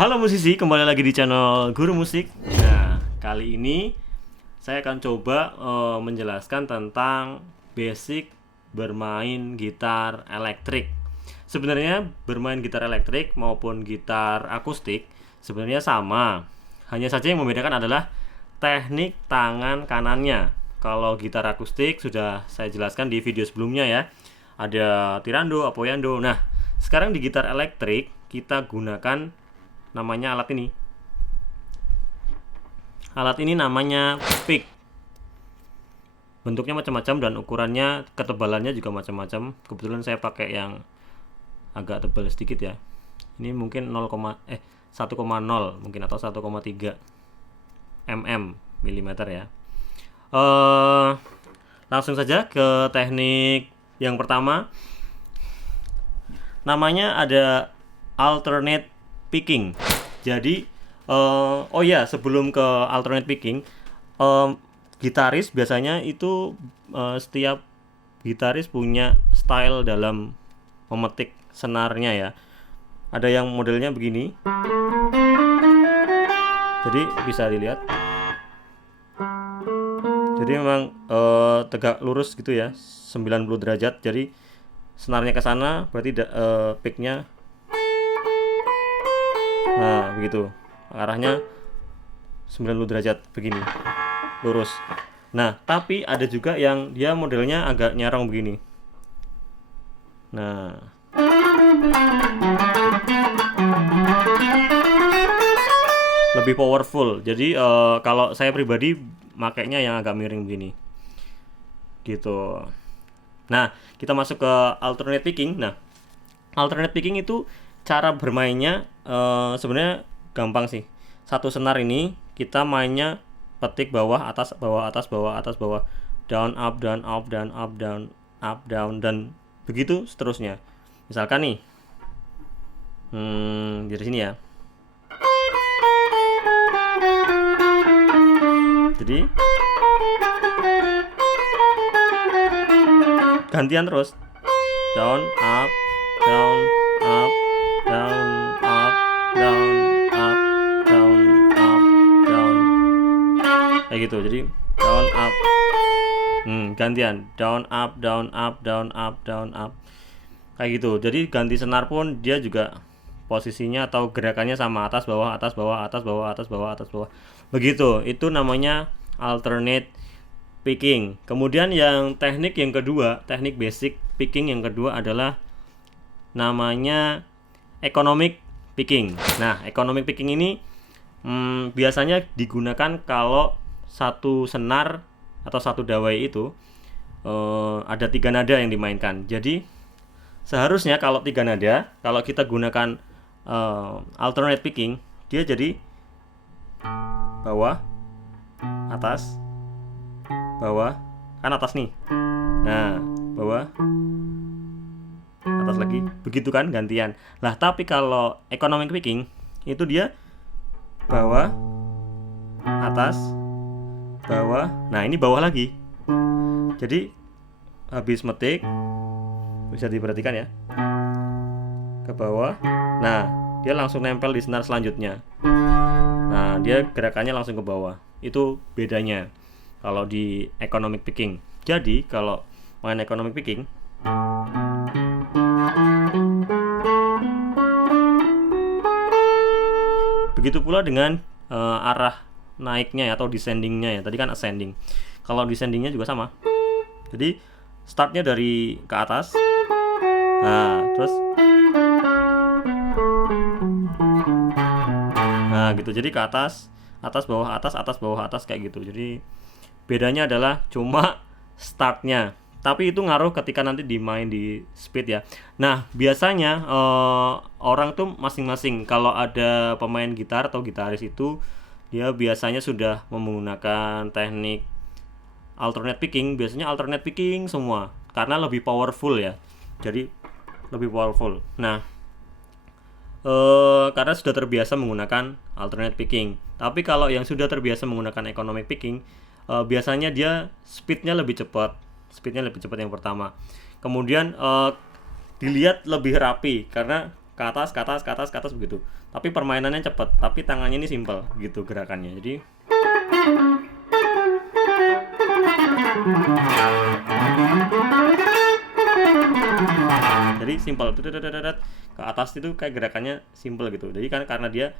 Halo musisi, kembali lagi di channel Guru Musik. Nah, kali ini saya akan coba menjelaskan tentang basic bermain gitar elektrik. Sebenarnya bermain gitar elektrik maupun gitar akustik sebenarnya sama. Hanya saja yang membedakan adalah teknik tangan kanannya. Kalau gitar akustik sudah saya jelaskan di video sebelumnya ya. Ada tirando, apoyando. Nah, sekarang di gitar elektrik kita gunakan namanya alat ini. Alat ini namanya pick. Bentuknya macam-macam dan ukurannya, ketebalannya juga macam-macam. Kebetulan saya pakai yang agak tebal sedikit ya. Ini mungkin 1,0 mungkin atau 1,3 mm ya. Langsung saja ke teknik yang pertama. Namanya ada alternate picking. Jadi sebelum ke alternate picking, gitaris biasanya itu setiap gitaris punya style dalam memetik senarnya ya. Ada yang modelnya begini. Jadi bisa dilihat. Jadi memang tegak lurus gitu ya, 90 derajat. Jadi senarnya ke sana, berarti picknya nah begitu, arahnya 90 derajat begini, lurus. Nah tapi ada juga yang dia modelnya agak nyarong begini. Nah lebih powerful. Jadi kalau saya pribadi makainya yang agak miring begini gitu. Nah kita masuk ke alternate picking. Nah alternate picking itu cara bermainnya sebenarnya gampang sih. Satu senar ini kita mainnya petik bawah atas bawah atas bawah atas bawah, down up down up down up down up down, dan begitu seterusnya. Misalkan nih dari sini ya. Jadi gantian terus, down up down up down up down up down up down, kayak gitu. Jadi down up, gantian down up down up down up down up, kayak gitu. Jadi ganti senar pun dia juga posisinya atau gerakannya sama, atas bawah atas bawah atas bawah atas bawah atas bawah, begitu. Itu namanya alternate picking. Kemudian yang teknik yang kedua, teknik basic picking yang kedua adalah namanya economic picking. Nah economic picking ini biasanya digunakan kalau satu senar atau satu dawai itu ada 3 nada yang dimainkan. Jadi seharusnya kalau 3 nada, kalau kita gunakan alternate picking, dia jadi bawah atas bawah, kan atas nih. Nah bawah atas lagi, begitu kan, gantian. Lah tapi kalau economic picking itu dia bawah atas bawah, nah ini bawah lagi. Jadi habis metik bisa diperhatikan ya, ke bawah, nah dia langsung nempel di senar selanjutnya. Nah dia gerakannya langsung ke bawah. Itu bedanya kalau di economic picking. Jadi kalau main economic picking, begitu pula dengan arah naiknya ya, atau descendingnya ya. Tadi kan ascending. Kalau descendingnya juga sama. Jadi startnya dari ke atas. Nah terus, nah gitu. Jadi ke atas, atas bawah atas, atas bawah atas, kayak gitu. Jadi bedanya adalah cuma startnya. Tapi itu ngaruh ketika nanti dimain di speed ya. Nah biasanya orang tuh masing-masing, kalau ada pemain gitar atau gitaris itu dia biasanya sudah menggunakan teknik alternate picking. Biasanya alternate picking semua karena lebih powerful ya. Jadi lebih powerful. Nah karena sudah terbiasa menggunakan alternate picking. Tapi kalau yang sudah terbiasa menggunakan economic picking, biasanya dia speednya lebih cepat yang pertama. Kemudian dilihat lebih rapi, karena ke atas, ke atas, ke atas, ke atas begitu. Tapi permainannya cepat, tapi tangannya ini simple gitu gerakannya. Jadi simple ke atas itu kayak gerakannya simple gitu. Jadi kan karena dia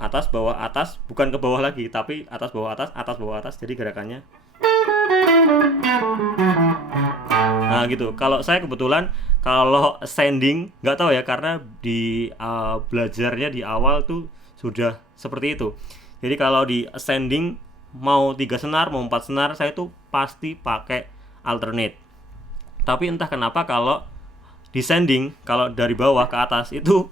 atas bawah atas, bukan ke bawah lagi, tapi atas bawah atas bawah atas. Jadi gerakannya nah gitu. Kalau saya kebetulan kalau ascending nggak tahu ya, karena di belajarnya di awal tuh sudah seperti itu. Jadi kalau di ascending mau 3 senar mau 4 senar saya tuh pasti pakai alternate. Tapi entah kenapa kalau descending, kalau dari bawah ke atas itu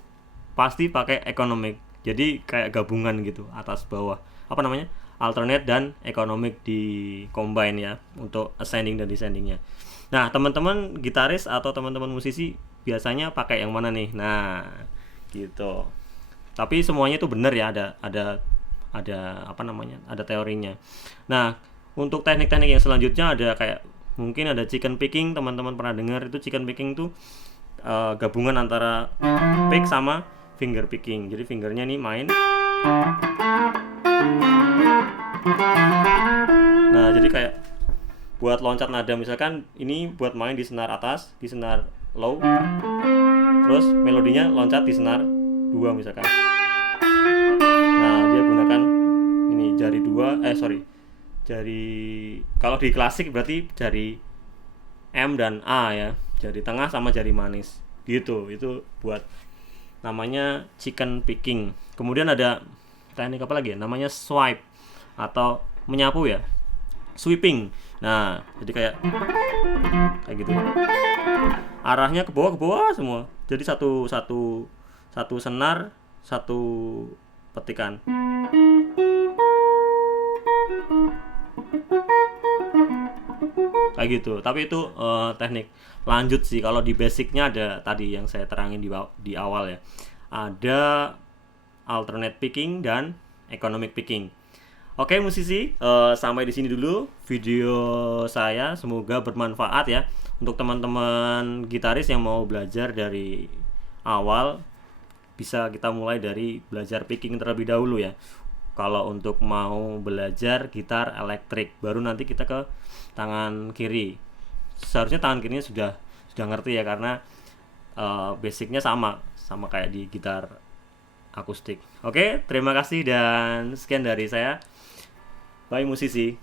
pasti pakai economic. Jadi kayak gabungan gitu, atas bawah. Apa namanya? Alternate dan economic di combine ya, untuk ascending dan descendingnya. Nah, teman-teman gitaris atau teman-teman musisi biasanya pakai yang mana nih? Nah, gitu. Tapi semuanya itu benar ya, ada apa namanya? Ada teorinya. Nah, untuk teknik-teknik yang selanjutnya ada kayak mungkin ada chicken picking, teman-teman pernah dengar itu chicken picking tuh gabungan antara pick sama finger picking. Jadi fingernya nih main. Nah, jadi kayak buat loncat nada, misalkan ini buat main di senar atas, di senar low, terus melodinya loncat di senar 2 misalkan. Nah, dia gunakan ini jari 2, jari, kalau di klasik berarti jari M dan A ya, jari tengah sama jari manis gitu. Itu buat namanya chicken picking. Kemudian ada teknik apa lagi ya, namanya swipe atau menyapu ya, sweeping. Nah, jadi kayak gitu, arahnya ke bawah semua. Jadi satu senar, satu petikan kayak gitu. Tapi itu teknik lanjut sih. Kalau di basicnya ada tadi yang saya terangin di awal ya, ada alternate picking dan economic picking. Oke musisi, sampai di sini dulu video saya. Semoga bermanfaat ya untuk teman-teman gitaris yang mau belajar dari awal. Bisa kita mulai dari belajar picking terlebih dahulu ya. Kalau untuk mau belajar gitar elektrik, baru nanti kita ke tangan kiri. Seharusnya tangan kirinya sudah ngerti ya, karena basicnya sama kayak di gitar akustik. Oke, terima kasih dan sekian dari saya. Bye musisi.